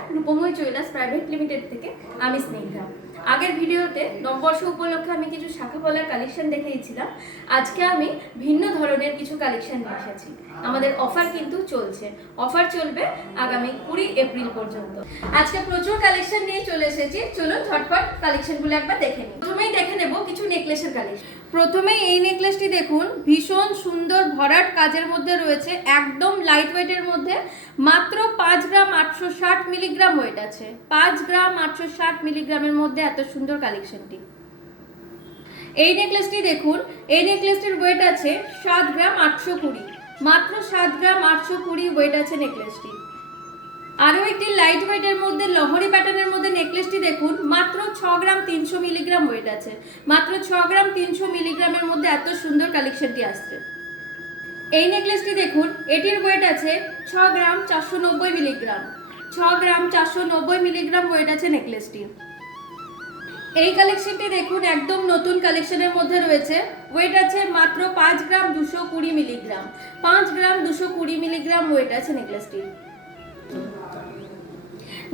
নমস্কার, রূপময় jewellers private limited থেকে আমি স্নিগ্ধা। আগের ভিডিওতে নববর্ষ উপলক্ষে আমি কিছু শাখা পলার কালেকশন দেখিয়েছিলাম। আজকে আমি ভিন্ন ধরনের কিছু কালেকশন নিয়ে এসেছি। আমাদের অফার কিন্তু চলছে, অফার চলবে আগামী 20 এপ্রিল পর্যন্ত। আজকে প্রচুর কালেকশন নিয়ে চলে এসেছি, চলুন ঝটপট কালেকশনগুলো একবার দেখে নিই। প্রথমেই দেখে নেব কিছু নেকলেসের কালেকশন। প্রথমেই এই নেকলেসটি দেখুন, ভীষণ সুন্দর ভরাট কাজের মধ্যে রয়েছে, একদম লাইট ওয়েটের মধ্যে, মাত্র 5 গ্রাম 860 মিলিগ্রাম ওয়েট আছে। 5 গ্রাম 860 মিলিগ্রামের মধ্যে এত সুন্দর কালেকশনটি। এই নেকলেসটি দেখুন, এই নেকলেসটির ওয়েট আছে 7 গ্রাম 820, মাত্র 7 গ্রাম 820 ওয়েট আছে নেকলেসটি। আরও একটি লাইট ওয়েটের মধ্যে লহরি প্যাটার্নের মধ্যে নেকলেসটি দেখুন, মাত্র 6 গ্রাম 300 মিলিগ্রাম ওয়েট আছে। মাত্র 6 গ্রাম 300 মিলিগ্রামের মধ্যে এত সুন্দর কালেকশনটি আসছে। এই নেকলেসটি দেখুন, এটির ওয়েট আছে 6 গ্রাম 490 মিলিগ্রাম। 6 গ্রাম 490 মিলিগ্রাম ওয়েট আছে নেকলেসটি। এই কালেকশনটি দেখুন, একদম নতুন কালেকশনের মধ্যে রয়েছে, ওয়েট আছে মাত্র 5 গ্রাম 220 মিলিগ্রাম। 5 গ্রাম 220 মিলিগ্রাম ওয়েট আছে নেকলেসটি।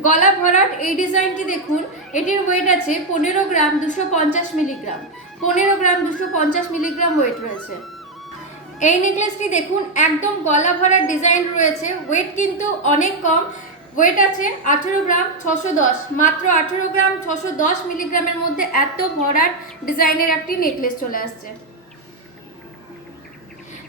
গলা ভরাট এই ডিজাইনটি দেখুন, এটির ওয়েট আছে 15 গ্রাম 250 মিলিগ্রাম। 15 গ্রাম 250 মিলিগ্রাম ওয়েট রয়েছে। এই নেকলেসটি দেখুন, একদম গলা ভরার ডিজাইন রয়েছে, ওয়েট কিন্তু অনেক কম, ওয়েট আছে 18 গ্রাম 610, মাত্র 18 গ্রাম 610 মিলিগ্রামের মধ্যে এত ভরাট ডিজাইনের একটি নেকলেস চলে আসছে।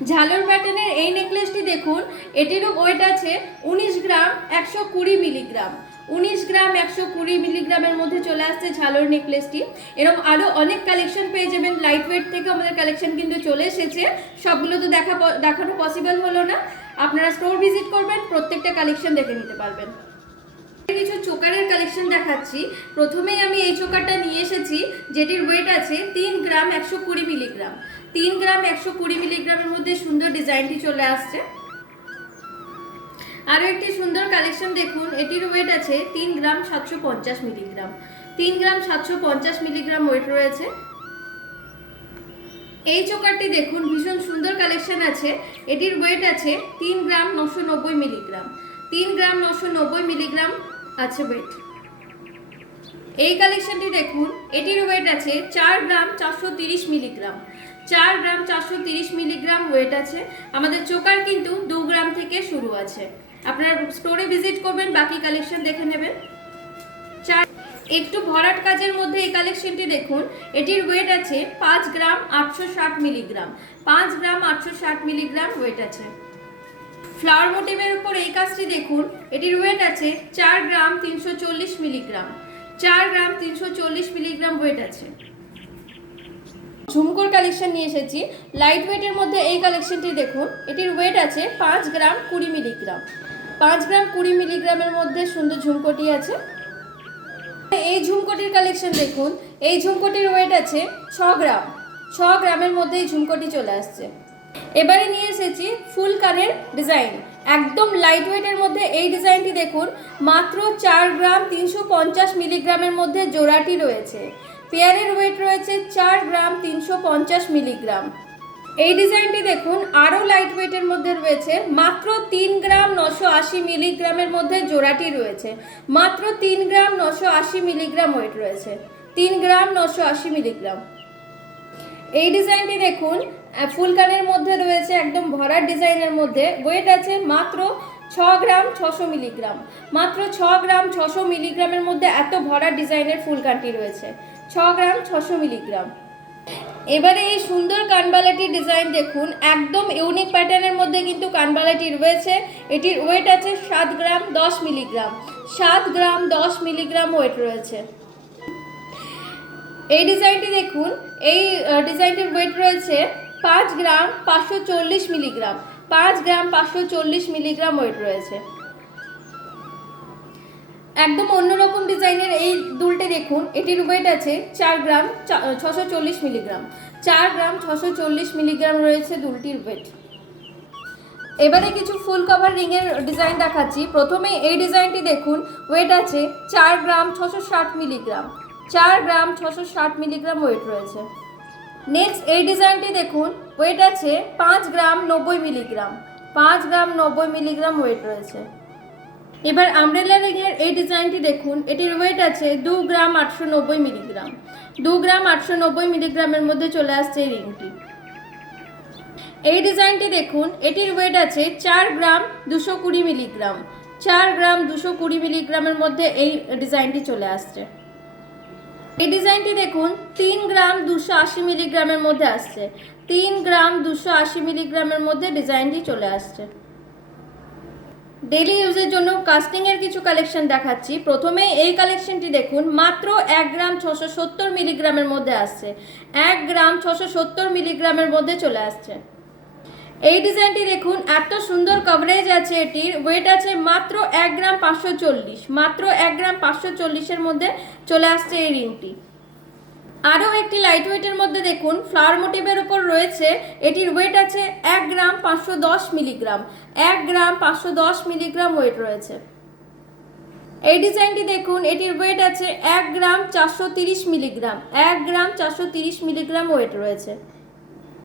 ঝালর প্যাটার্নের এই নেকলেসটি দেখুন, এটিরও ওয়েট আছে 19 গ্রাম 120 মিলিগ্রাম। 19 গ্রাম 120 মিলিগ্রামের মধ্যে চলে আসছে ঝালর নেকলেসটি। এরকম আরও অনেক কালেকশন পেয়ে যাবেন। লাইট ওয়েট থেকে আমাদের কালেকশন কিন্তু চলে এসেছে, সবগুলো তো দেখানো পসিবল হলো না। আপনারা স্টোর ভিজিট করবেন, প্রত্যেকটা কালেকশন দেখে নিতে পারবেন। কিছু চোকারের কালেকশন দেখাচ্ছি। প্রথমেই আমি এই চোকারটা নিয়ে এসেছি, যেটির ওয়েট আছে 3 গ্রাম 120 মিলিগ্রাম। 3 গ্রাম 120 মিলিগ্রামের মধ্যে সুন্দর ডিজাইনটি চলে আসছে। আরও একটি সুন্দর কালেকশন দেখুন, এটির ওয়েট আছে 3 গ্রাম 750 মিলিগ্রাম। 3 গ্রাম 750 মিলিগ্রাম ওয়েট রয়েছে। এই চোকারটি দেখুন, ভীষণ সুন্দর কালেকশন আছে, এটির ওয়েট আছে 3 গ্রাম 990 মিলিগ্রাম। 3 গ্রাম 990 মিলিগ্রাম আছে ওয়েট। এই কালেকশনটি দেখুন, এটির ওয়েট আছে 4 গ্রাম 430 মিলিগ্রাম। 4 গ্রাম 430 মিলিগ্রাম ওয়েট আছে। আমাদের চোকার কিন্তু 2 গ্রাম থেকে শুরু আছে। আপনারা স্টোরে ভিজিট করবেন, বাকি কালেকশন দেখে নেবেন। একটু ভরাট কাজের মধ্যে এই কালেকশনটি দেখুন, এটির ওয়েট আছে 5 গ্রাম 860 মিলিগ্রাম। 5 গ্রাম 860 মিলিগ্রাম ওয়েট আছে। ফ্লাওয়ার মোটিভের উপর এই কাজটি দেখুন, এটির ওয়েট আছে 4 গ্রাম 340 মিলিগ্রাম। 4 গ্রাম 340 মিলিগ্রাম ওয়েট আছে। ঝুমকোর কালেকশন নিয়ে এসেছি। লাইট ওয়েটের মধ্যে এই কালেকশনটি দেখুন, এটির ওয়েট আছে 5 গ্রাম 20 মিলিগ্রাম। 5 গ্রাম 20 মিলিগ্রামের মধ্যে সুন্দর ঝুমকোটি আছে। এই ঝুমকোটির কালেকশন দেখুন, এই ঝুমকোটির ওয়েট আছে 6 গ্রাম। 6 গ্রামের মধ্যে এই ঝুমকোটি চলে আসছে। এবারে নিয়ে এসেছি ফুল কানের ডিজাইন, একদম লাইট ওয়েটের মধ্যে এই ডিজাইনটি দেখুন, মাত্র 4 গ্রাম 350 মিলিগ্রামের মধ্যে জোড়াটি রয়েছে। পেয়ারের ওয়েট রয়েছে 4 গ্রাম 350 মিলিগ্রাম। এই ডিজাইনটি দেখুন, আরও লাইট ওয়েটের মধ্যে রয়েছে, মাত্র 3 গ্রাম 980 মিলিগ্রামের মধ্যে জোড়াটি রয়েছে। মাত্র 3 গ্রাম 980 মিলিগ্রাম ওয়েট রয়েছে। 3 গ্রাম 980 মিলিগ্রাম। এই ডিজাইনটি দেখুন, ফুলকানের মধ্যে রয়েছে, একদম ভরাট ডিজাইনের মধ্যে, ওয়েট আছে মাত্র 6 গ্রাম 600 মিলিগ্রাম। মাত্র 6 গ্রাম 600 মিলিগ্রামের মধ্যে এত ভরাট ডিজাইনের ফুলকানটি রয়েছে। 6 গ্রাম 600 মিলিগ্রাম। এবারে এই সুন্দর কানবালাটি ডিজাইন দেখুন, একদম ইউনিক প্যাটার্নের মধ্যে কিন্তু কানবালাটি রয়েছে। এটির ওয়েট আছে 7 গ্রাম 10 মিলিগ্রাম। 7 গ্রাম 10 মিলিগ্রাম ওয়েট রয়েছে। এই ডিজাইনটি দেখুন, এই ডিজাইনটির ওয়েট রয়েছে 5 গ্রাম 540 মিলিগ্রাম। 5 গ্রাম 540 মিলিগ্রাম ওয়েট রয়েছে। একদম অন্যরকম ডিজাইনের এই দুলটি দেখুন, এটির ওয়েট আছে 4 গ্রাম 640 মিলিগ্রাম। 4 গ্রাম 640 মিলিগ্রাম রয়েছে দুলটির ওয়েট। এবারে কিছু ফুল কভার রিংয়ের ডিজাইন দেখাচ্ছি। প্রথমে এই ডিজাইনটি দেখুন, ওয়েট আছে 4 গ্রাম 660 মিলিগ্রাম। 4 গ্রাম 660 মিলিগ্রাম ওয়েট রয়েছে। নেক্সট এই ডিজাইনটি দেখুন, ওয়েট আছে 5 গ্রাম 90 মিলিগ্রাম। 5 গ্রাম 90 মিলিগ্রাম ওয়েট রয়েছে। এবার আমব্রেলা রিংয়ের এই ডিজাইনটি দেখুন, এটির ওয়েট আছে 2 গ্রাম 890 মিলিগ্রাম। 2 গ্রাম 890 মিলিগ্রামের মধ্যে চলে আসছে এই রিংটি। এই ডিজাইনটি দেখুন, এটির ওয়েট আছে 4 গ্রাম 220 মিলিগ্রাম। 4 গ্রাম 220 মিলিগ্রামের মধ্যে এই ডিজাইনটি চলে আসছে। এই ডিজাইনটি দেখুন 3 গ্রাম 280 মিলিগ্রামের মধ্যে আসছে। 3 গ্রাম 280 মিলিগ্রামের মধ্যে ডিজাইনটি চলে আসছে। ডেলি ইউজের জন্য কাস্টিংয়ের কিছু কালেকশন দেখাচ্ছি। প্রথমে এই কালেকশনটি দেখুন, মাত্র 1 গ্রাম 670 মিলিগ্রামের মধ্যে আসছে। 1 গ্রাম 670 মিলিগ্রামের মধ্যে চলে আসছে। এই ডিজাইনটি দেখুন, এত সুন্দর কভারেজ আছে, এটির ওয়েট আছে মাত্র 1 গ্রাম 540। মাত্র 1 গ্রাম 540-এর মধ্যে চলে আসছে এই রিংটি। আরও একটি লাইট ওয়েটের মধ্যে দেখুন, ফ্লাওয়ার মোটিভের উপর রয়েছে, এটির ওয়েট আছে 1 গ্রাম 510 মিলিগ্রাম। 1 গ্রাম 510 মিলিগ্রাম ওয়েট রয়েছে। এই ডিজাইনটি দেখুন, এটির ওয়েট আছে 1 গ্রাম 430 মিলিগ্রাম। 1 গ্রাম 430 মিলিগ্রাম ওয়েট রয়েছে।